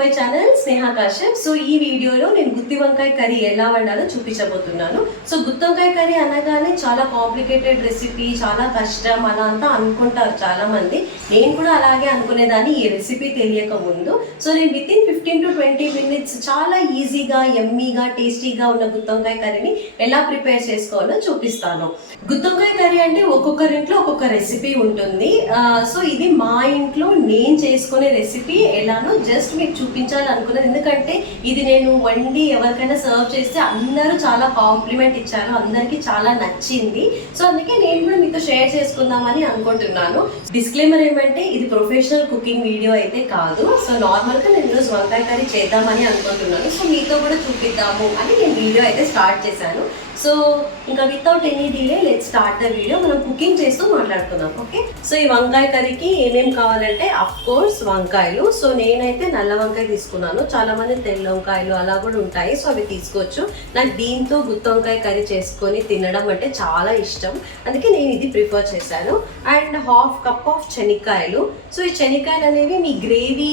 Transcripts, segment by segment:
My channel Sneha Kashyap. So ఈ వీడియోలో నేను గుత్తి వంకాయ కర్రీ ఎలా వండాలో చూపించబోతున్నాను. సో గుత్తి వంకాయ కర్రీ అనగానే చాలా కాంప్లికేటెడ్ రెసిపీ, చాలా కష్టం అలా అంతా అనుకుంటారు చాలా మంది. నేను కూడా అలాగే అనుకునేదాన్ని ఈ రెసిపీ తెలియక ముందు. సో నేను విత్ ఇన్ 15 to 20 minutes చాలా ఈజీగా, ఎమ్మీగా, టేస్టీగా ఉన్న గుత్తి వంకాయ కర్రీని ఎలా ప్రిపేర్ చేసుకోవాలో చూపిస్తాను. గుత్తి వంకాయ కర్రీ అంటే ఒక్కొక్కరింట్లో ఒక్కొక్క రెసిపీ ఉంటుంది. సో ఇది మా ఇంట్లో నేను చేసుకునే రెసిపీ ఎలానో జస్ట్ మీకు చూపించాలనుకున్నది. ఎందుకంటే ఇది నేను వండి ఎవరికైనా సర్వ్ చేస్తే అందరూ చాలా కాంప్లిమెంట్ ఇచ్చారు, అందరికీ చాలా నచ్చింది. సో అందుకే నేను కూడా మీతో షేర్ చేసుకుందామని అనుకుంటున్నాను. డిస్క్లైమర్ ఏమంటే ఇది ప్రొఫెషనల్ కుకింగ్ వీడియో అయితే కాదు. సో నార్మల్గా నేను ఈరోజు వంకాయ కర్రీ చేద్దామని అనుకుంటున్నాను. సో మీతో కూడా చూపిద్దాము అని నేను వీడియో అయితే స్టార్ట్ చేశాను. సో ఇంకా without any delay let start the video. మనం కుకింగ్ చేస్తూ మాట్లాడుకుందాం. ఓకే, సో ఈ వంకాయ కర్రీకి ఏమేమి కావాలంటే అఫ్ కోర్స్ వంకాయలు. సో నేనైతే నల్ల వంకాయ తీసుకున్నాను. చాలా మంది తెల్ల వంకాయలు అలా కూడా ఉంటాయి, సో అవి తీసుకోవచ్చు. నాకు దీంతో గుత్తి వంకాయ కర్రీ చేసుకొని తినడం అంటే చాలా ఇష్టం, అందుకే నేను ఇది ప్రిఫర్ చేశాను. అండ్ హాఫ్ కప్ ఆఫ్ శనక్కాయలు. సో ఈ శనక్కాయలు అనేవి మీ గ్రేవీ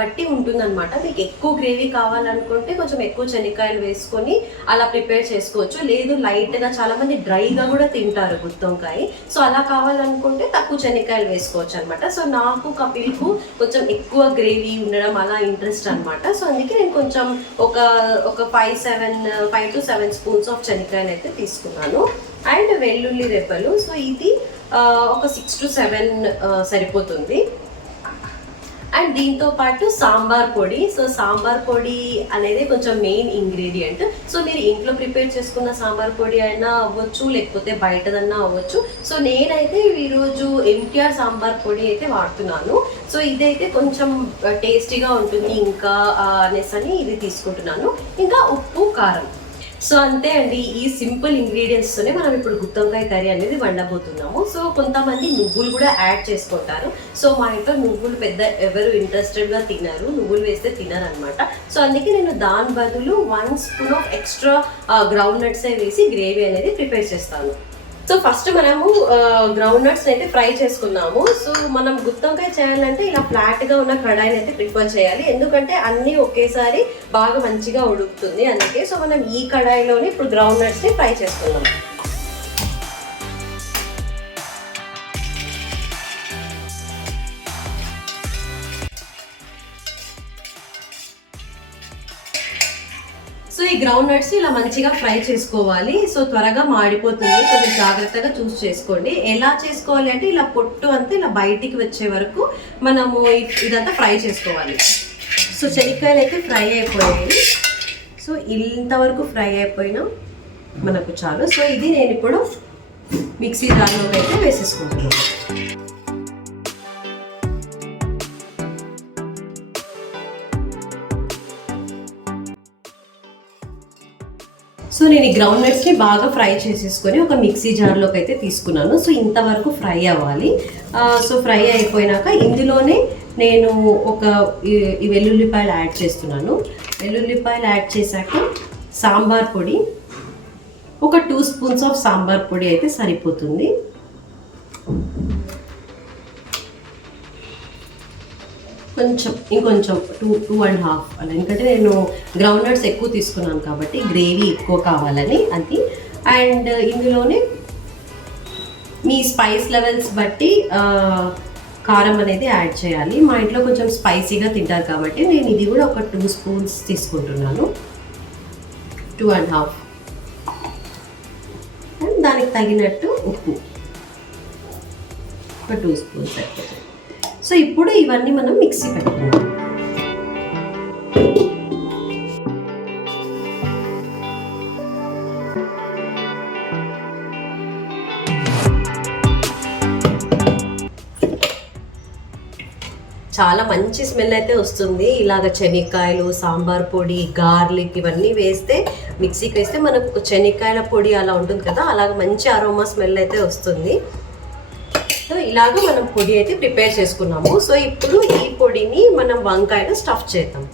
బట్టి ఉంటుందన్నమాట. మీకు ఎక్కువ గ్రేవీ కావాలనుకుంటే కొంచెం ఎక్కువ శనక్కాయలు వేసుకొని అలా ప్రిపేర్ చేసుకోవచ్చు. లేదు లైట్గా, చాలా మంది డ్రైగా కూడా తింటారు గుత్తి వంకాయ. సో అలా కావాలనుకుంటే తక్కువ శనక్కాయలు వేసుకోవచ్చు అనమాట. సో నాకు కపిల్కు కొంచెం ఎక్కువ గ్రేవీ ఉండడం అలా ఇంట్రెస్ట్ అనమాట. సో అందుకే నేను కొంచెం ఒక 5 to 7 స్పూన్స్ ఆఫ్ శనక్కాయలు అయితే తీసుకున్నాను. అండ్ వెల్లుల్లి రెబ్బలు. సో ఇది ఒక 6 to 7 సరిపోతుంది. అండ్ దీంతో పాటు సాంబార్ పొడి. సో సాంబార్ పొడి అనేది కొంచెం మెయిన్ ఇంగ్రీడియంట్. సో మీరు ఇంట్లో ప్రిపేర్ చేసుకున్న సాంబార్ పొడి అయినా అవ్వచ్చు, లేకపోతే బయటదన్నా అవ్వచ్చు. సో నేనైతే ఈరోజు ఎన్టీఆర్ సాంబార్ పొడి అయితే వాడుతున్నాను. సో ఇదైతే కొంచెం టేస్టీగా ఉంటుంది ఇంకా అనేసి ఇది తీసుకుంటున్నాను. ఇంకా ఉప్పు, కారం. సో అంతే అండి, ఈ సింపుల్ ఇంగ్రీడియంట్స్తోనే మనం ఇప్పుడు గుత్తి వంకాయ కర్రీ అనేది వండబోతున్నాము. సో కొంతమంది నువ్వులు కూడా యాడ్ చేసుకుంటారు. సో మా ఇంట్లో నువ్వులు పెద్ద ఎవరు ఇంట్రెస్టెడ్గా తినరు, నువ్వులు వేస్తే తినరు అనమాట. సో అందుకే నేను దాని బదులు 1 స్పూన్ ఆఫ్ ఎక్స్ట్రా గ్రౌండ్ నట్సే వేసి గ్రేవీ అనేది ప్రిపేర్ చేస్తాను. సో ఫస్ట్ మనము గ్రౌండ్ నట్స్ అయితే ఫ్రై చేసుకున్నాము. సో మనం గుత్తి వంకాయ చేయాలంటే ఇలా ఫ్లాట్గా ఉన్న కడాయిని అయితే ప్రిఫర్ చేయాలి, ఎందుకంటే అన్నీ ఒకేసారి బాగా మంచిగా ఉడుకుతుంది. అందుకే సో మనం ఈ కడాయిలోనే ఇప్పుడు గ్రౌండ్ నట్స్ని ఫ్రై చేసుకున్నాం. సో ఈ గ్రౌండ్ నట్స్ ఇలా మంచిగా ఫ్రై చేసుకోవాలి. సో త్వరగా మాడిపోతుంది, కొంచెం జాగ్రత్తగా చూస్ చేసుకోండి. ఎలా చేసుకోవాలి అంటే ఇలా పొట్టు అంతా ఇలా బయటికి వచ్చే వరకు మనము ఇదంతా ఫ్రై చేసుకోవాలి. సో శనక్కాయలు అయితే ఫ్రై అయిపోయాయి. సో ఇంతవరకు ఫ్రై అయిపోయినా మనకు చాలు. సో ఇది నేను ఇప్పుడు మిక్సీ జార్లోకి అయితే వేసేసుకుంటున్నాను. సో నేను ఈ గ్రౌండ్ నట్స్ని బాగా ఫ్రై చేసేసుకొని ఒక మిక్సీ జార్లోకి అయితే తీసుకున్నాను. సో ఇంతవరకు ఫ్రై అవ్వాలి. సో ఫ్రై అయిపోయినాక ఇందులోనే నేను ఈ వెల్లుల్లిపాయలు యాడ్ చేస్తున్నాను. వెల్లుల్లిపాయలు యాడ్ చేశాక సాంబార్ పొడి, ఒక 2 స్పూన్స్ ఆఫ్ సాంబార్ పొడి అయితే సరిపోతుంది. ఇంకొంచెం 2.5 అలా, ఎందుకంటే నేను గ్రౌండ్ నట్స్ ఎక్కువ తీసుకున్నాను కాబట్టి గ్రేవీ ఎక్కువ కావాలని అది. అండ్ ఇందులోనే మీ స్పైస్ లెవెల్స్ బట్టి కారం అనేది యాడ్ చేయాలి. మా ఇంట్లో కొంచెం స్పైసీగా తింటారు కాబట్టి నేను ఇది కూడా ఒక 2 స్పూన్స్ తీసుకుంటున్నాను, 2.5. అండ్ దానికి తగినట్టు ఉప్పు ఒక 2 స్పూన్స్ సరిపోతుంది. సో ఇప్పుడు ఇవన్నీ మనం మిక్సీ పెట్టుకుందాం. చాలా మంచి స్మెల్ అయితే వస్తుంది. ఇలాగ శనక్కాయలు, సాంబార్ పొడి, గార్లిక్ ఇవన్నీ వేస్తే మిక్సీకి వేస్తే మనకు శనక్కాయల పొడి అలా ఉంటుంది కదా, అలాగ మంచి అరోమా స్మెల్ అయితే వస్తుంది. సో ఇలాగ మనం పొడి అయితే ప్రిపేర్ చేసుకున్నాము. సో ఇప్పుడు ఈ పొడిని మనం వంకాయలో స్టఫ్ చేద్దాం.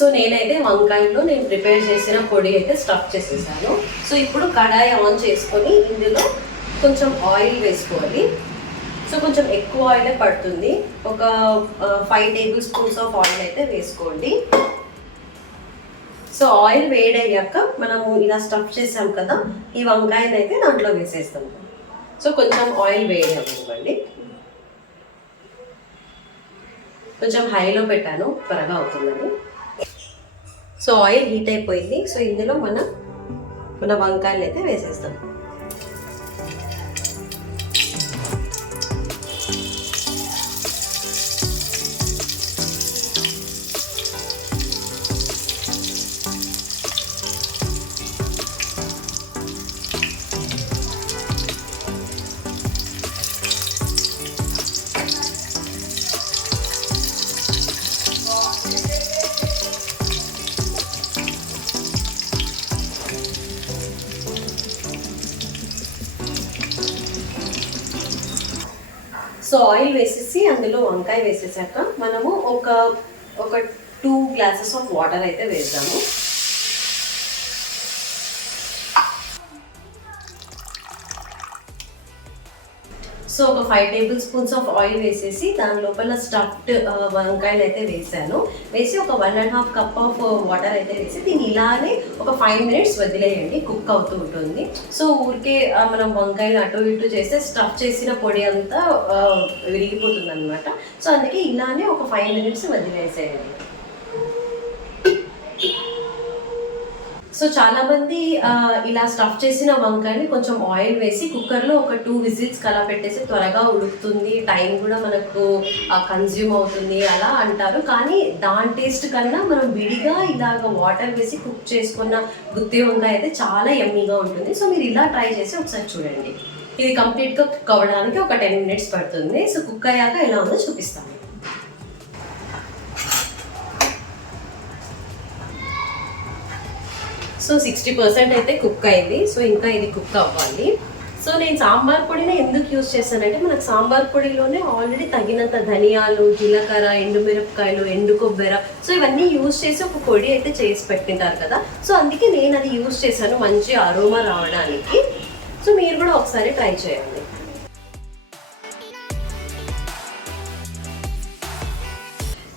సో నేనైతే వంకాయలో నేను ప్రిపేర్ చేసిన పొడి అయితే స్టఫ్ చేసేసాను. సో ఇప్పుడు కడాయి ఆన్ చేసుకొని ఇందులో కొంచెం ఆయిల్ వేసుకోవాలి. సో కొంచెం ఎక్కువ ఆయిలే పడుతుంది. ఒక 5 టేబుల్ స్పూన్స్ ఆఫ్ ఆయిల్ అయితే వేసుకోండి. సో ఆయిల్ వేడయ్యాక మనము ఇలా స్టఫ్ చేసాం కదా, ఈ వంకాయని అయితే దాంట్లో వేసేస్తాం. సో కొంచెం ఆయిల్ వేడి అవ్వండి. కొంచెం హైలో పెట్టాను, త్వరగా అవుతుందని. సో ఆయిల్ హీట్ అయిపోయింది. సో ఇందులో మన వంకాయలు అయితే వేసేస్తాం. సో ఆయిల్ వేసేసి అందులో వంకాయ వేసేసాక మనము ఒక 2 గ్లాసెస్ ఆఫ్ వాటర్ అయితే వేద్దాము. సో ఒక 5 టేబుల్ స్పూన్స్ ఆఫ్ ఆయిల్ వేసేసి దాని లోపల స్టఫ్డ్ వంకాయలు అయితే వేసాను. వేసి ఒక 1.5 కప్ ఆఫ్ వాటర్ అయితే వేసి దీన్ని ఇలానే ఒక 5 మినిట్స్ వదిలేయండి, కుక్ అవుతూ ఉంటుంది. సో ఊరికే మనం వంకాయలు అటు ఇటు చేస్తే స్టఫ్ చేసిన పొడి అంతా విరిగిపోతుంది అనమాట. సో అందుకే ఇలానే ఒక 5 మినిట్స్ వదిలేసేయండి. సో చాలా మంది ఇలా స్టఫ్ చేసిన వంకాయని కొంచెం ఆయిల్ వేసి కుక్కర్లో ఒక 2 విజిల్స్ అలా పెట్టేసి త్వరగా ఉడుకుతుంది, టైం కూడా మనకు కన్జ్యూమ్ అవుతుంది అలా అంటారు. కానీ దాని టేస్ట్ కన్నా మనం విడిగా ఇలాగ వాటర్ వేసి కుక్ చేసుకున్న గుత్తి వంకాయ అయితే చాలా యమ్మీగా ఉంటుంది. సో మీరు ఇలా ట్రై చేసి ఒకసారి చూడండి. ఇది కంప్లీట్గా కుక్ అవ్వడానికి ఒక 10 మినిట్స్ పడుతుంది. సో కుక్ అయ్యాక ఎలా ఉందో చూపిస్తాను. సో 60% అయితే కుక్ అయింది. సో ఇంకా ఇది కుక్ అవ్వాలి. సో నేను సాంబార్ పొడిని ఎందుకు యూజ్ చేస్తానంటే మనకు సాంబార్ పొడిలోనే ఆల్రెడీ తగినంత ధనియాలు, జీలకర్ర, ఎండుమిరపకాయలు, ఎండు కొబ్బరి, సో ఇవన్నీ యూజ్ చేసి ఒక పొడి అయితే చేసి పెట్టింటారు కదా. సో అందుకే నేను అది యూజ్ చేశాను మంచి అరోమా రావడానికి. సో మీరు కూడా ఒకసారి ట్రై చేయండి.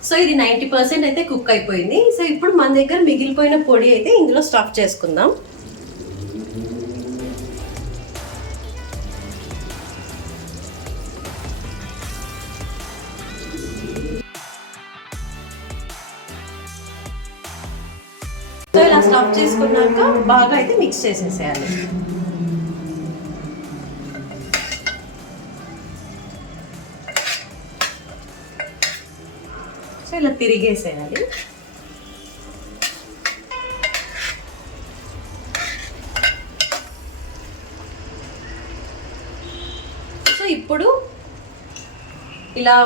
సో ఇది 90% అయితే కుక్ అయిపోయింది. సో ఇప్పుడు మన దగ్గర మిగిలిపోయిన పొడి అయితే ఇందులో స్టఫ్ చేసుకుందాం. సో ఇలా స్టఫ్ చేసుకున్నాక బాగా అయితే మిక్స్ చేసేసేయాలి. ఇలా తిరిగేసేయాలి. సో ఇప్పుడు ఇలా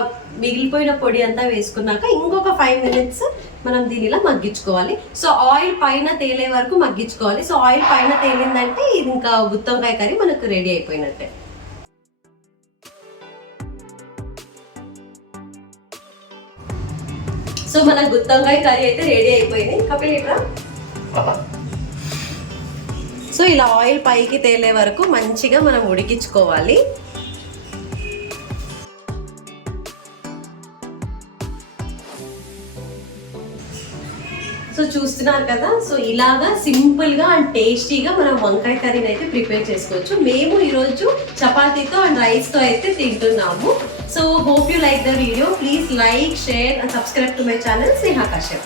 మిగిలిపోయిన పొడి అంతా వేసుకున్నాక ఇంకొక 5 మినిట్స్ మనం దీని ఇలా మగ్గించుకోవాలి. సో ఆయిల్ పైన తేలే వరకు మగ్గించుకోవాలి. సో ఆయిల్ పైన తేలిందంటే ఇది ఇంకా గుత్తి వంకాయ కర్రీ మనకు రెడీ అయిపోయినట్టే. సో మన గుత్తి వంకాయ కర్రీ అయితే రెడీ అయిపోయింది. కపిల్ ఇట్రా. సో ఇలా ఆయిల్ పైకి తేలే వరకు మంచిగా మనం ఉడికించుకోవాలి. సో చూస్తున్నారు కదా. సో ఇలాగా సింపుల్ గా అండ్ టేస్టీగా మనం వంకాయ కర్రీని అయితే ప్రిపేర్ చేసుకోవచ్చు. మేము ఈరోజు చపాతీతో అండ్ రైస్ తో అయితే తింటున్నాము. So hope you like the video. Please like, share and subscribe to my channel Sneha Kashyap.